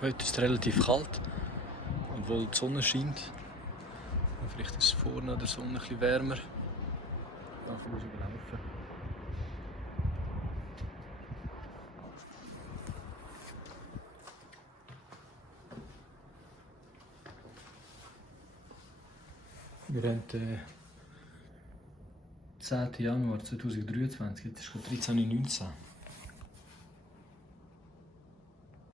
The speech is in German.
Heute ist es relativ kalt, obwohl die Sonne scheint. Vielleicht ist es vorne oder Sonne ein bisschen wärmer. Darf ich laufen. Wir haben den 10. Januar 2023, jetzt ist es 13.19 Uhr.